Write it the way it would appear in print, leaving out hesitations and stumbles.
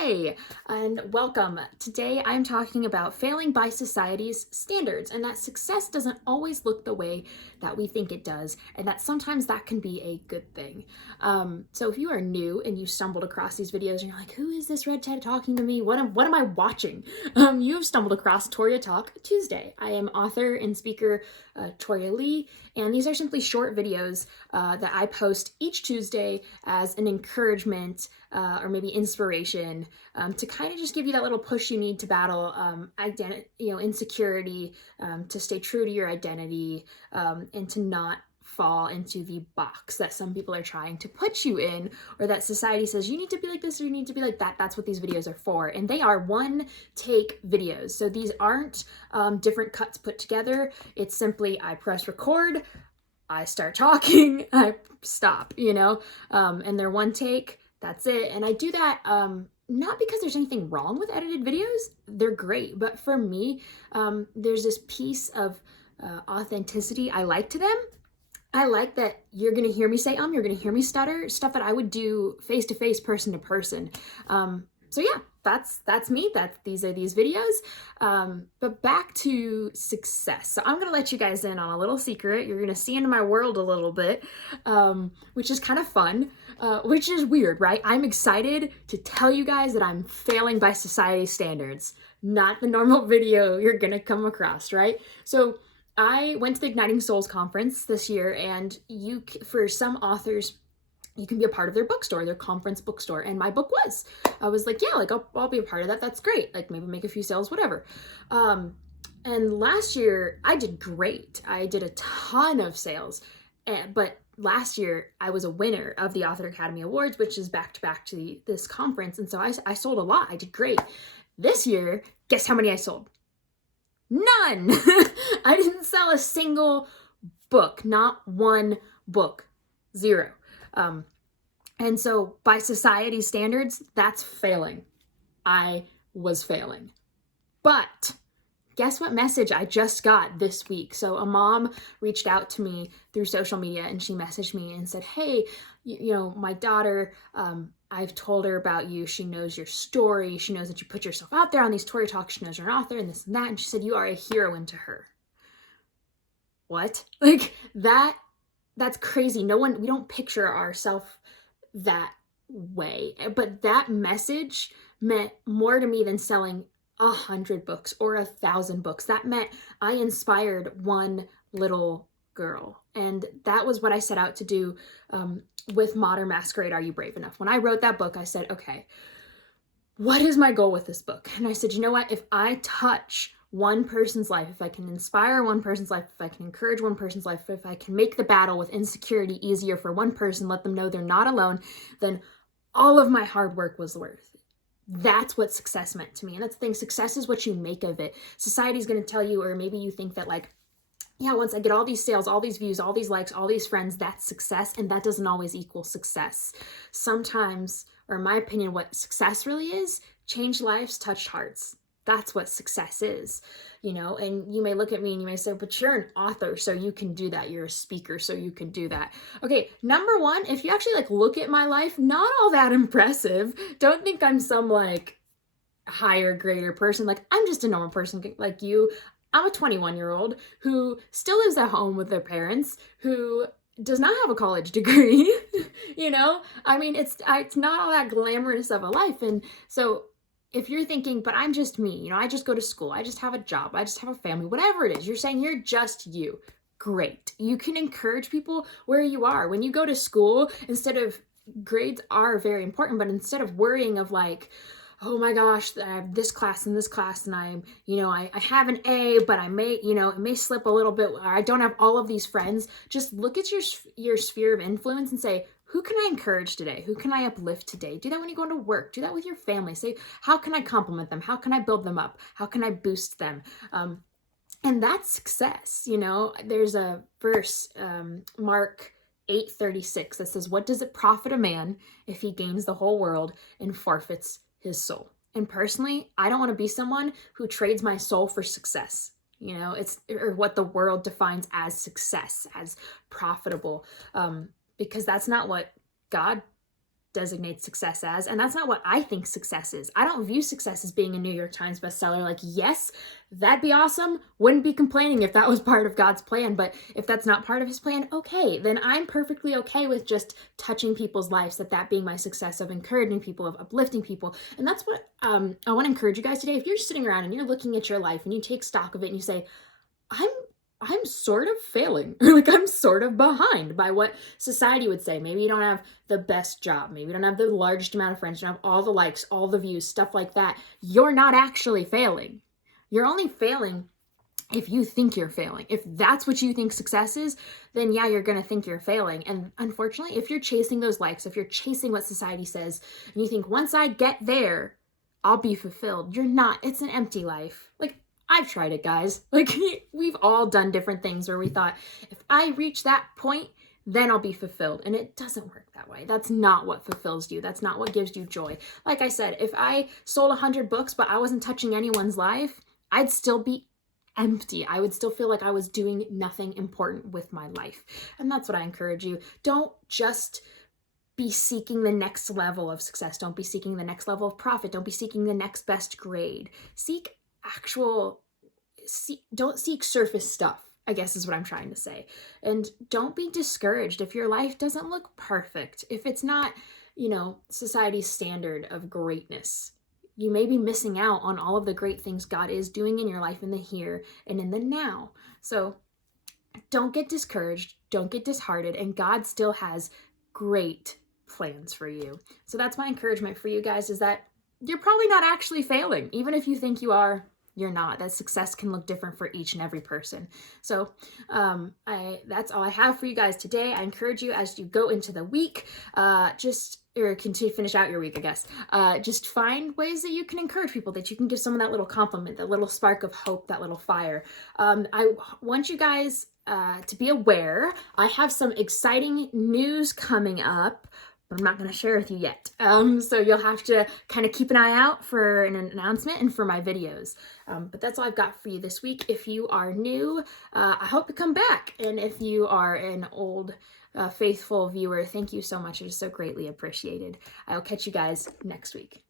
Hey, and welcome. Today I'm talking about failing by society's standards and that success doesn't always look the way that we think it does, and that sometimes that can be a good thing. So if you are new and you stumbled across these videos and you're like, who is this redhead talking to me? What am I watching? You've stumbled across Toria Talk Tuesday. I am author and speaker Toria Leigh, and these are simply short videos that I post each Tuesday as an encouragement or maybe inspiration to kind of just give you that little push you need to battle insecurity, to stay true to your identity, and to not fall into the box that some people are trying to put you in, or that society says you need to be like this or you need to be like that. That's what these videos are for, and they are one take videos. So these aren't different cuts put together. It's simply I press record, I start talking, I stop, and they're one take. That's it. And I do that not because there's anything wrong with edited videos. They're great. But for me, there's this piece of authenticity I like to them. I like that you're going to hear me say, you're going to hear me stutter, stuff that I would do face to face, person to person. So yeah, that's me. These are these videos. But back to success. So I'm going to let you guys in on a little secret. You're going to see into my world a little bit, which is kind of fun, which is weird, right? I'm excited to tell you guys that I'm failing by society standards, not the normal video you're going to come across, right? So I went to the Igniting Souls conference this year, and for some authors, you can be a part of their bookstore, their conference bookstore. And my book was. I was like, yeah, I'll be a part of that. That's great. Like maybe make a few sales, whatever. And last year I did great. I did a ton of sales. But last year I was a winner of the Author Academy Awards, which is back to back to this conference. And so I sold a lot. I did great. This year, guess how many I sold? None. I didn't sell a single book, not one book, zero. And so by society standards, that's failing. I was failing. But guess what message I just got this week? So a mom reached out to me through social media, and she messaged me and said, hey, my daughter, I've told her about you. She knows your story. She knows that you put yourself out there on these Toria Talks. She knows you're an author and this and that. And she said, you are a heroine to her. What? Like that's crazy. We don't picture ourselves that way. But that message meant more to me than selling 100 books or 1,000 books. That meant I inspired one little girl. And that was what I set out to do with Modern Masquerade, Are You Brave Enough? When I wrote that book, I said, okay, what is my goal with this book? And I said, you know what? If I touch one person's life, if I can inspire one person's life, if I can encourage one person's life, if I can make the battle with insecurity easier for one person, let them know they're not alone, then all of my hard work was worth it. That's what success meant to me. And that's the thing. Success is what you make of it. Society's going to tell you, or maybe you think that once I get all these sales, all these views, all these likes, all these friends, that's success. And that doesn't always equal success. Sometimes, or in my opinion, what success really is, changed lives, touched hearts. That's what success is, and you may look at me and you may say, but you're an author, so you can do that. You're a speaker, so you can do that. Okay, number one, if you actually look at my life, not all that impressive. Don't think I'm some higher, greater person. I'm just a normal person like you. I'm a 21-year-old who still lives at home with their parents, who does not have a college degree, it's not all that glamorous of a life. And so if you're thinking, but I'm just me, I just go to school, I just have a job, I just have a family, whatever it is, you're saying you're just you. Great. You can encourage people where you are. When you go to school, grades are very important, but instead of worrying of oh my gosh, I have this class and this class, and I have an A, but I may, it may slip a little bit, or I don't have all of these friends. Just look at your sphere of influence and say, who can I encourage today? Who can I uplift today? Do that when you go into work. Do that with your family. Say, how can I compliment them? How can I build them up? How can I boost them? And that's success. There's a verse, Mark 8:36, that says, what does it profit a man if he gains the whole world and forfeits his soul? And personally, I don't want to be someone who trades my soul for success. It's or what the world defines as success, as profitable, because that's not what God designates success as, and that's not what I think success is. I don't view success as being a New York Times bestseller. Like, yes, that'd be awesome. Wouldn't be complaining if that was part of God's plan, but if that's not part of his plan, okay, then I'm perfectly okay with just touching people's lives, that being my success of encouraging people, of uplifting people. And that's what I want to encourage you guys today. If you're sitting around and you're looking at your life and you take stock of it and you say, I'm sort of failing, like I'm sort of behind by what society would say. Maybe you don't have the best job. Maybe you don't have the largest amount of friends. You don't have all the likes, all the views, stuff like that. You're not actually failing. You're only failing if you think you're failing. If that's what you think success is, then yeah, you're going to think you're failing. And unfortunately, if you're chasing those likes, if you're chasing what society says, and you think once I get there, I'll be fulfilled, you're not. It's an empty life. Like, I've tried it, guys. Like, we've all done different things where we thought, if I reach that point, then I'll be fulfilled. And it doesn't work that way. That's not what fulfills you. That's not what gives you joy. Like I said, if I sold 100 books, but I wasn't touching anyone's life, I'd still be empty. I would still feel like I was doing nothing important with my life. And that's what I encourage you. Don't just be seeking the next level of success. Don't be seeking the next level of profit. Don't be seeking the next best grade. Don't seek surface stuff, I guess is what I'm trying to say. And don't be discouraged if your life doesn't look perfect, if it's not, society's standard of greatness. You may be missing out on all of the great things God is doing in your life in the here and in the now. So don't get discouraged, don't get disheartened, and God still has great plans for you. So that's my encouragement for you guys, is that you're probably not actually failing. Even if you think you are, you're not. That success can look different for each and every person. So that's all I have for you guys today. I encourage you, as you go into the week, continue to finish out your week, I guess, just find ways that you can encourage people, that you can give someone that little compliment, that little spark of hope, that little fire. I want you guys to be aware, I have some exciting news coming up, but I'm not going to share with you yet. So you'll have to kind of keep an eye out for an announcement and for my videos. But that's all I've got for you this week. If you are new, I hope to come back. And if you are an old, faithful viewer, thank you so much. It is so greatly appreciated. I'll catch you guys next week.